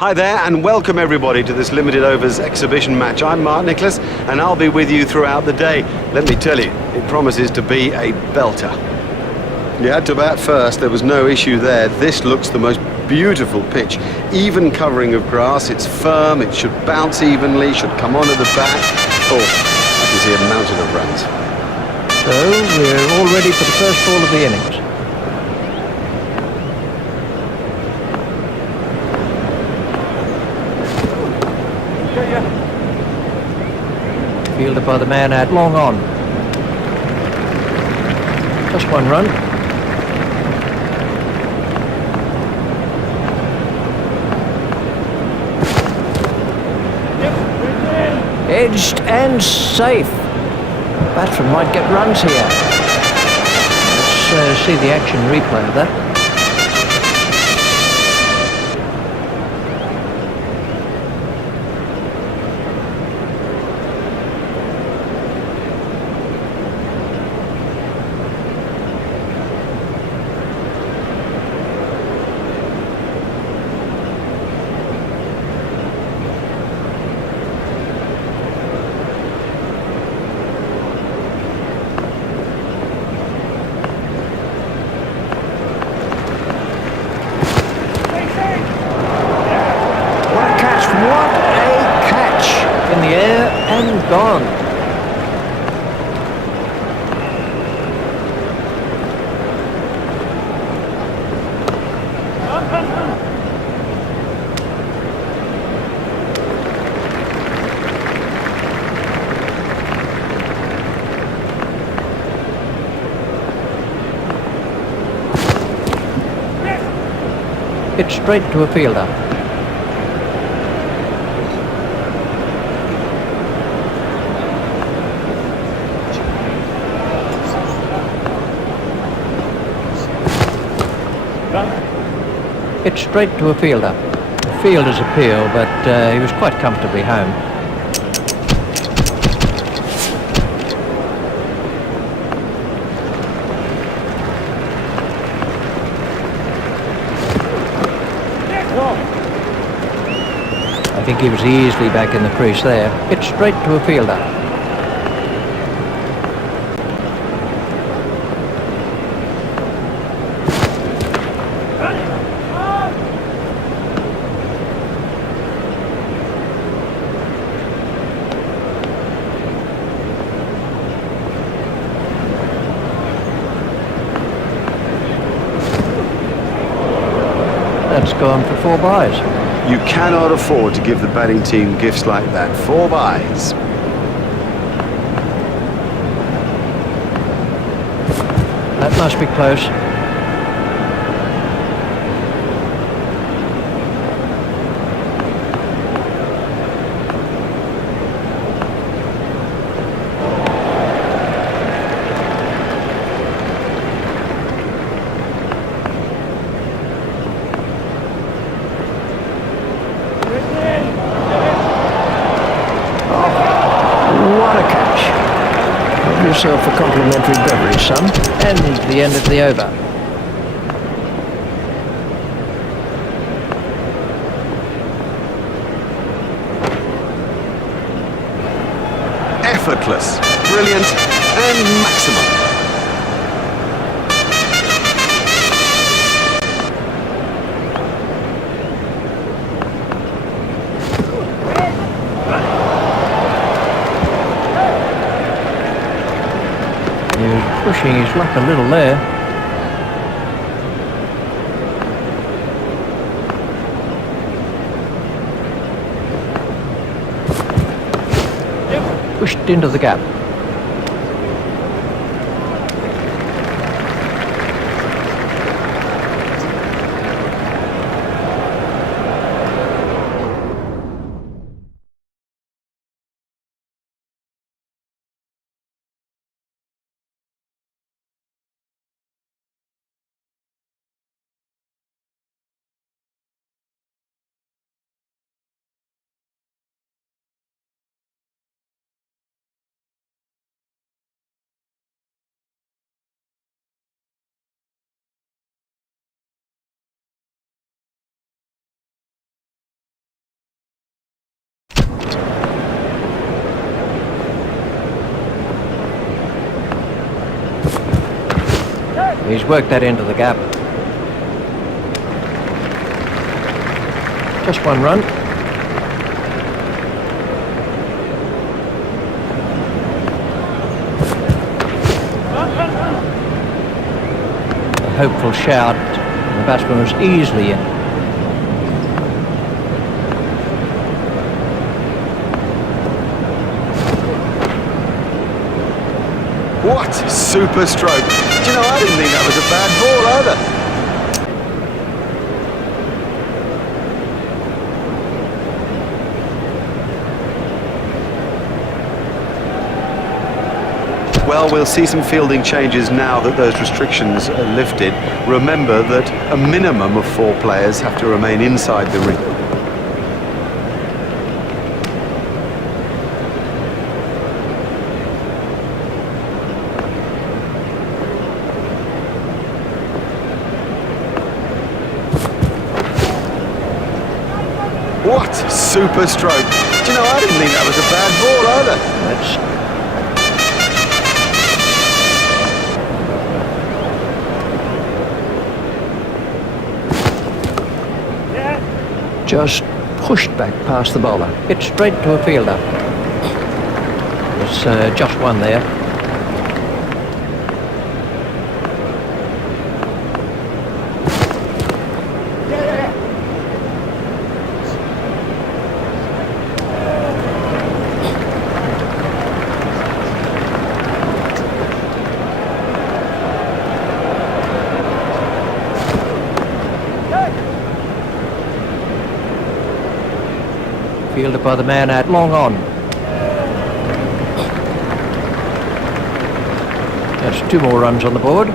Hi there and welcome everybody to this limited overs exhibition match. I'm Mark Nicholas and I'll be with you throughout the day. Let me tell you, it promises to be a belter. You had to bat first, there was no issue there. This looks the most beautiful pitch. Even covering of grass, it's firm, it should bounce evenly, should come on at the bat. Oh, I can see a mountain of runs. So we're all ready for the first ball of the innings. Fielded by the man out long on. Just one run. Edged and safe. Batsman might get runs here. Let's see the action replay of that. What a catch! In the air and gone. Hit straight to a fielder. Hit straight to a fielder. Fielder's appeal, but he was quite comfortably home. I think he was easily back in the crease there. Hit straight to a fielder. That's gone for 4 byes. You cannot afford to give the batting team gifts like that. 4 byes. That must be close. What a catch. Have yourself a complimentary beverage, son. And the end of the over. Effortless, brilliant and maximum. He was pushing his luck a little there. Pushed into the gap. He's worked that into the gap. Just one run. A hopeful shout. The batsman was easily in. What a super stroke. Do you know, I didn't think that was a bad ball either. Well, we'll see some fielding changes now that those restrictions are lifted. Remember that a minimum of 4 players have to remain inside the ring. What a super stroke. Do you know, I didn't think that was a bad ball either. Just pushed back past the bowler. Hit straight to a fielder. There's just one there. Fielded by the man out long on. That's 2 more runs on the board.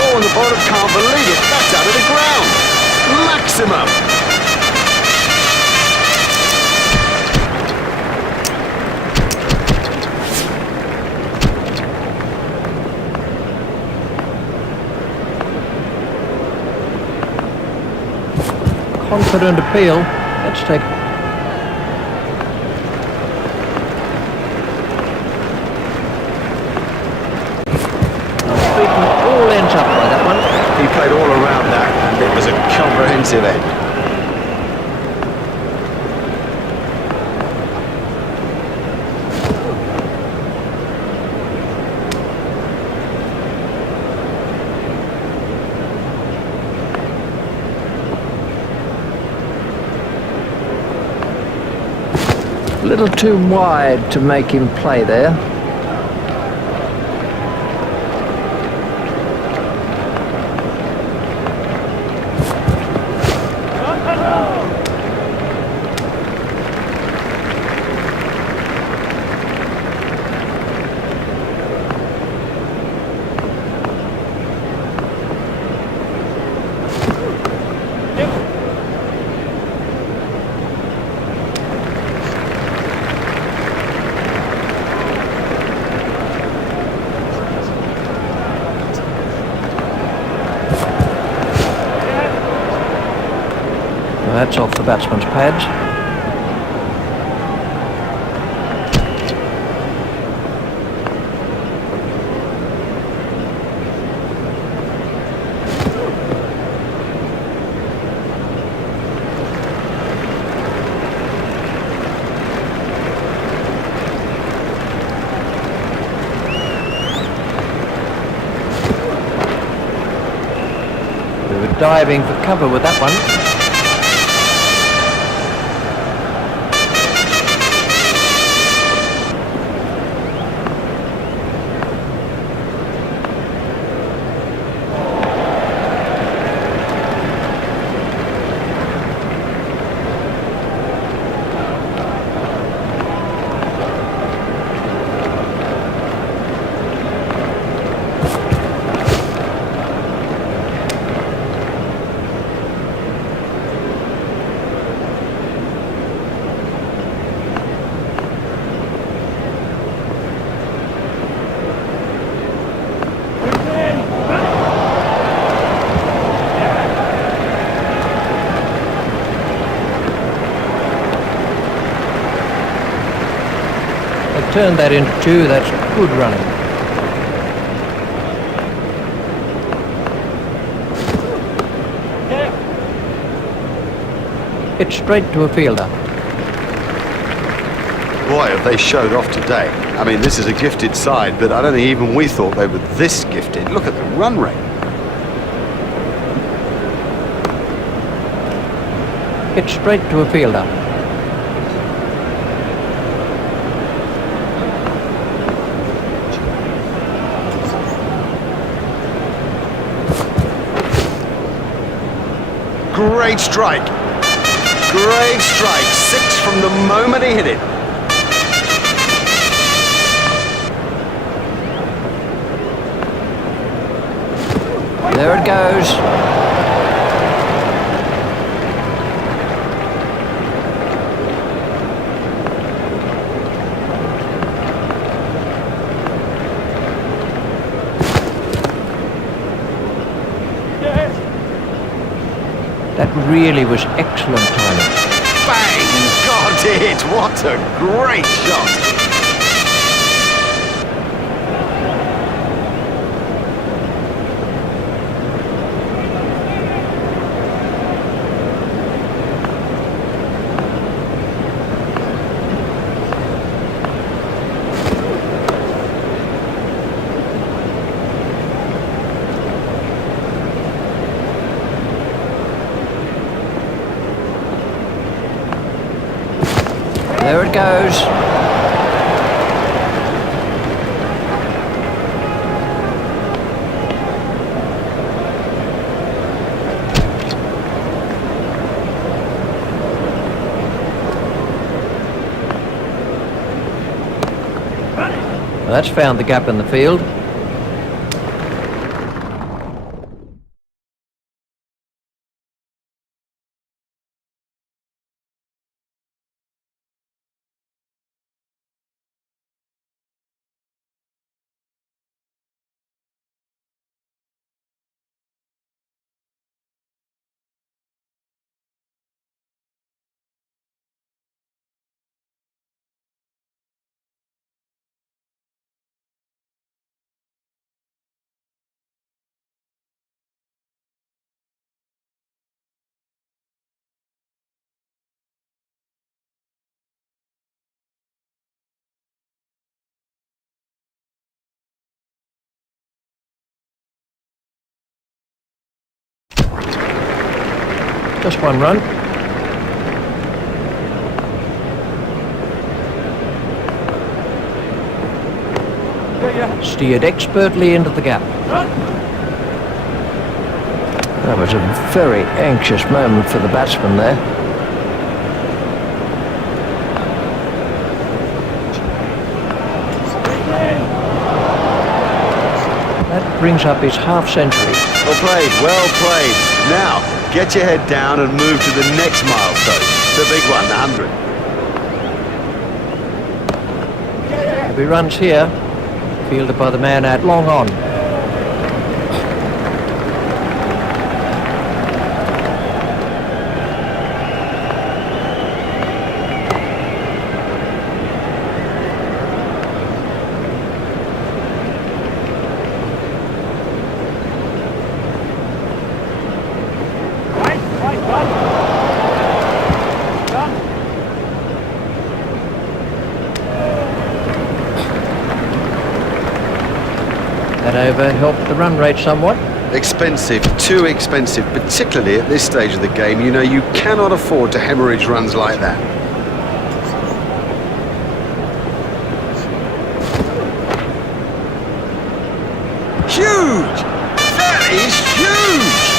Oh, and the bowler can't believe it. That's out of the ground. Maximum. Confident appeal. Let's take. Beaten all ends up by that one. He played all around that, and it was a comprehensive end. A little too wide to make him play there. That's off the batsman's pads. We were diving for cover with that one. turned that into 2. That's good running. It's straight to a fielder. Boy, have they showed off today. I mean, this is a gifted side, but I don't think even we thought they were this gifted. Look at the run rate. It's straight to a fielder. Great strike. Great strike. 6 from the moment he hit it. There it goes. That really was excellent timing. Bang! Got it! What a great shot! There it goes. Well, that's found the gap in the field. Just one run. Steered expertly into the gap. That was a very anxious moment for the batsman there. That brings up his half-century. Well played, well played. Now, get your head down and move to the next milestone. The big one, the 100. If he runs here, fielded by the man out long on. That over helped the run rate somewhat. Expensive, too expensive, particularly at this stage of the game. You know, you cannot afford to hemorrhage runs like that. Huge! That is huge!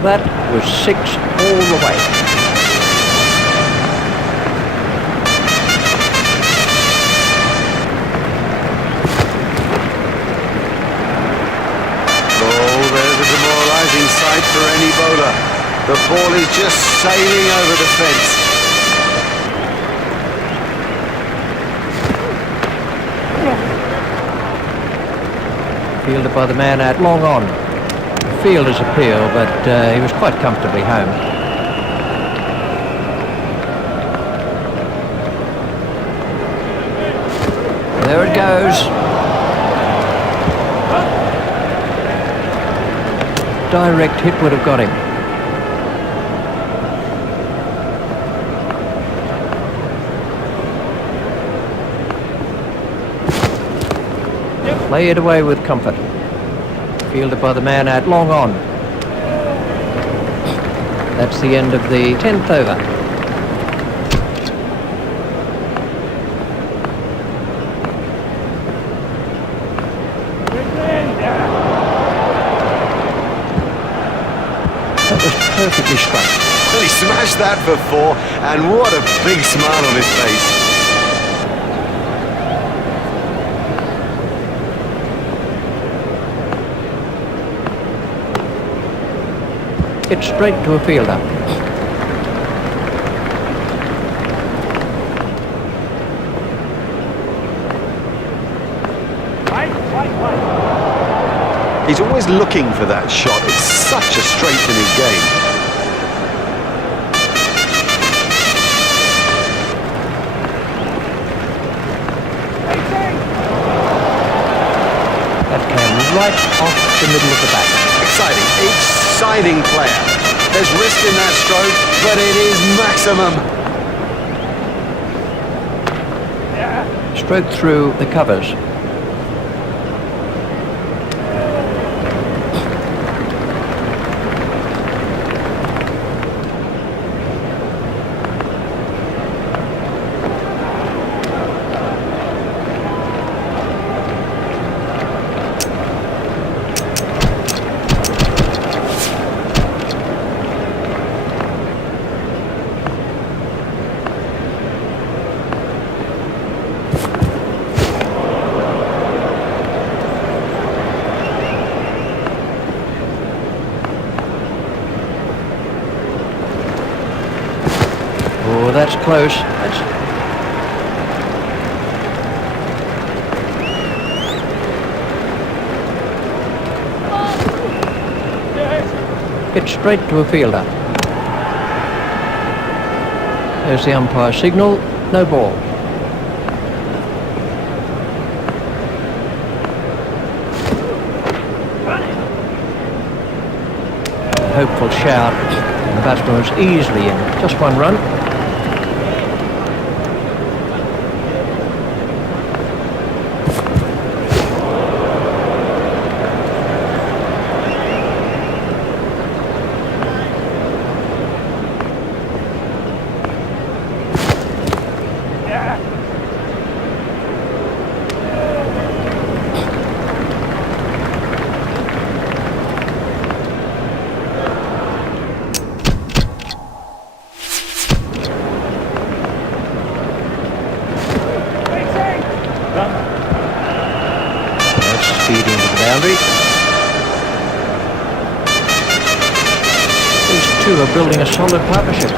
That was 6 all the way. Oh, there's a demoralising sight for any bowler. The ball is just sailing over the fence. Fielded by the man out long on. Fielder's appeal, but he was quite comfortably home. There it goes. Direct hit would have got him. Play it away with comfort. Fielded by the man out long on. That's the end of the 10th over. That was perfectly struck. Well, he smashed that for 4, and what a big smile on his face. It's straight to a fielder. He's always looking for that shot. It's such a strength in his game. That came right off the middle of the bat. Exciting player. There's risk in that stroke, but it is maximum. Stroke through the covers. Oh, that's close. It's straight to a fielder. There's the umpire signal. No ball. A hopeful shout. And the batsman was easily in. Just one run. Feeding to the boundary. These two are building a solid partnership.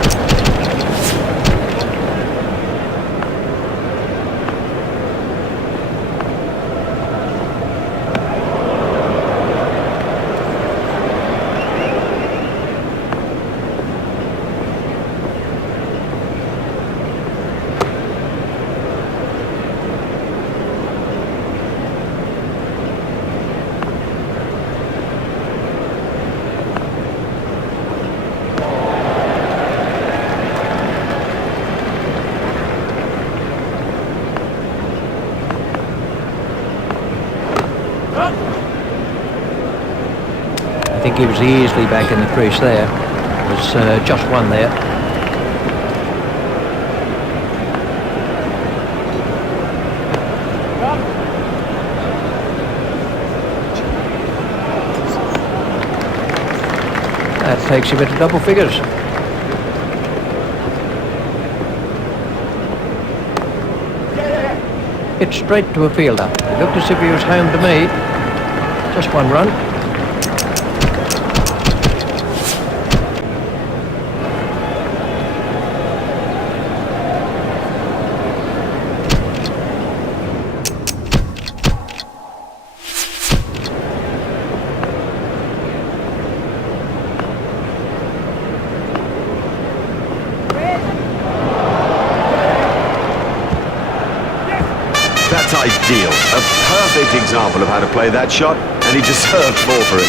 I think he was easily back in the crease there. It was just one there. That takes him into double figures. It's straight to a fielder. It looked as if he was home to me. Just one run. ideal. A perfect example of how to play that shot, and he deserved more for it.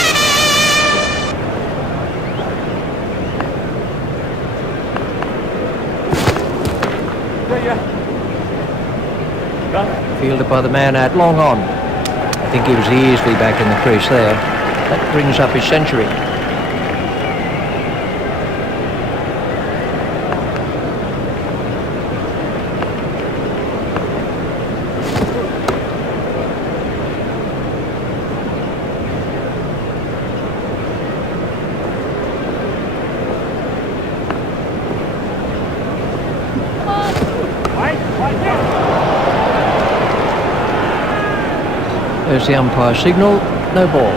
Fielded by the man out long on. I think he was easily back in the crease there. That brings up his century. There's the umpire signal, no ball.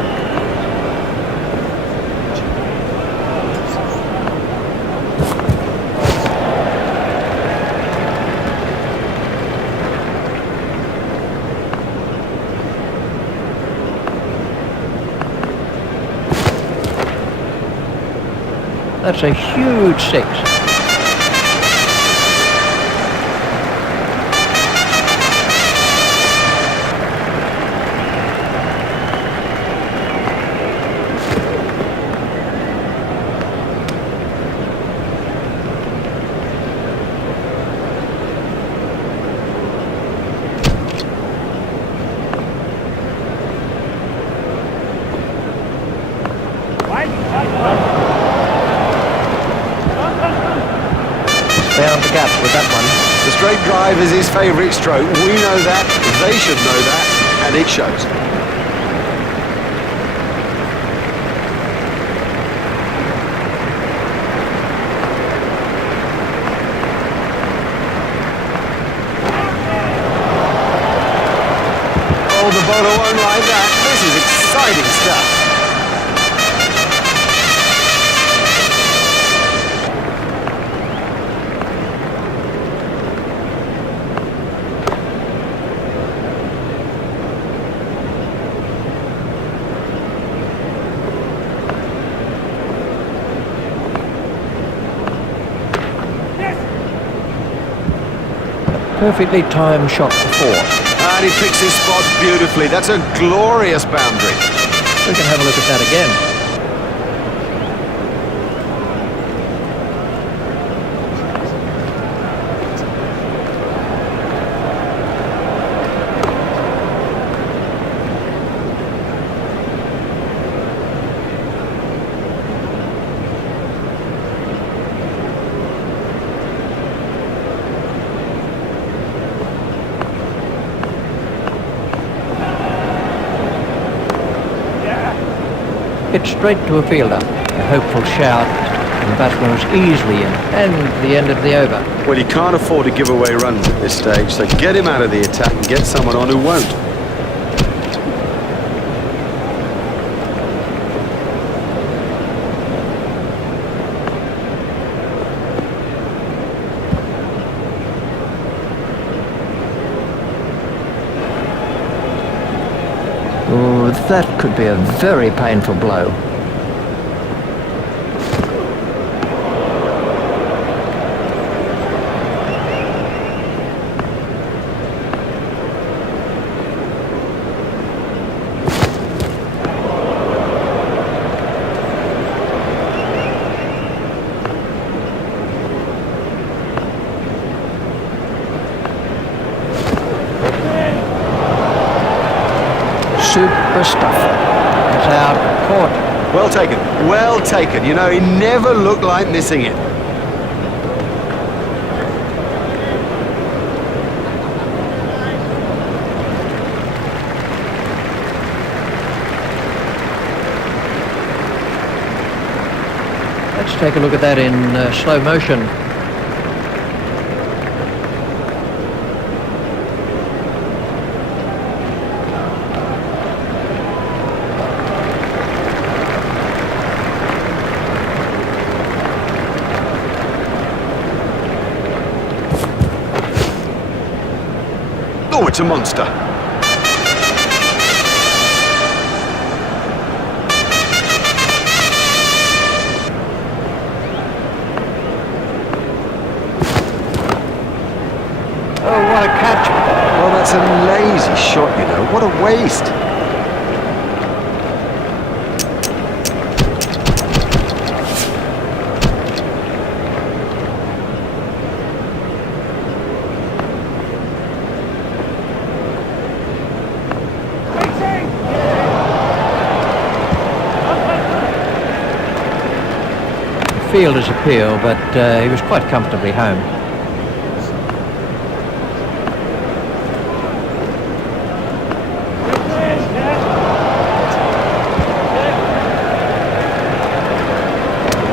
That's a huge six. Found the gap with that one. The straight drive is his favourite stroke. We know that, they should know that, and it shows. Oh, the bowler won't like that. This is exciting stuff. Perfectly timed shot for four. And he picks his spot beautifully. That's a glorious boundary. We can have a look at that again. Hit straight to a fielder. A hopeful shout, and the batsman was easily in, and the end of the over. Well, you can't afford to give away runs at this stage, so get him out of the attack and get someone on who won't. Oh, that could be a very painful blow. Super stuff. It's out, caught. Well taken, well taken. You know, he never looked like missing it. Let's take a look at that in slow motion. Oh, it's a monster. Oh, what a catch. Well, that's a lazy shot, you know. What a waste. Fielder's appeal, but he was quite comfortably home.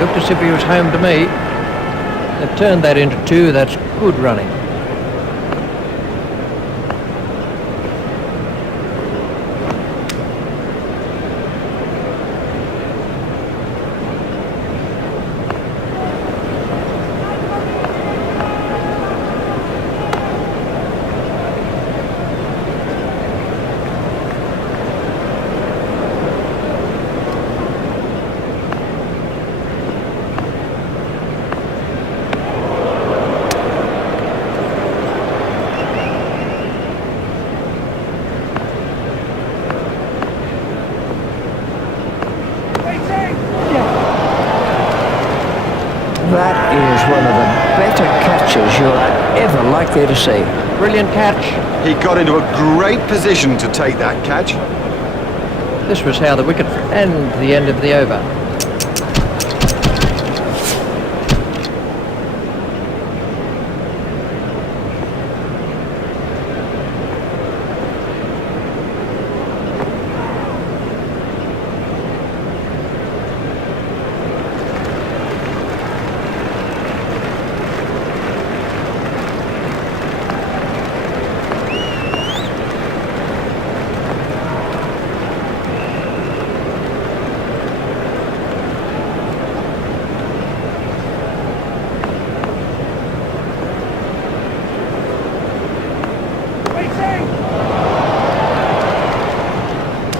Looked as if he was home to me. They've turned that into 2. That's good running. That is one of the better catches you're ever likely to see. Brilliant catch. He got into a great position to take that catch. This was how the wicket and the end of the over.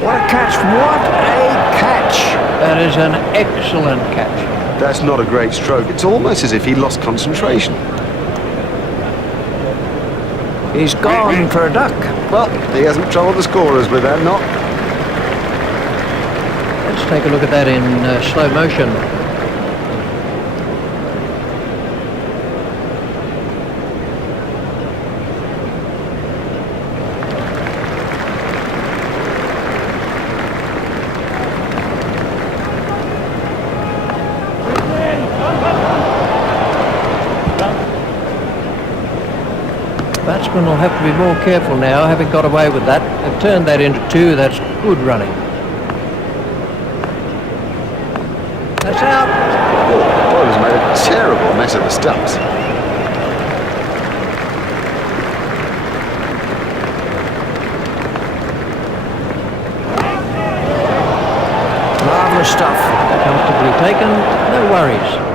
What a catch, what a catch! That is an excellent catch. That's not a great stroke. It's almost as if he lost concentration. He's gone for a duck. Well, he hasn't troubled the scorers with that knock. Let's take a look at that in slow motion. Batsmen will have to be more careful now, having got away with that. They've turned that into 2. That's good running. That's out. Oh, the bowler's made a terrible mess of the stumps. Marvellous stuff. Comfortably taken, no worries.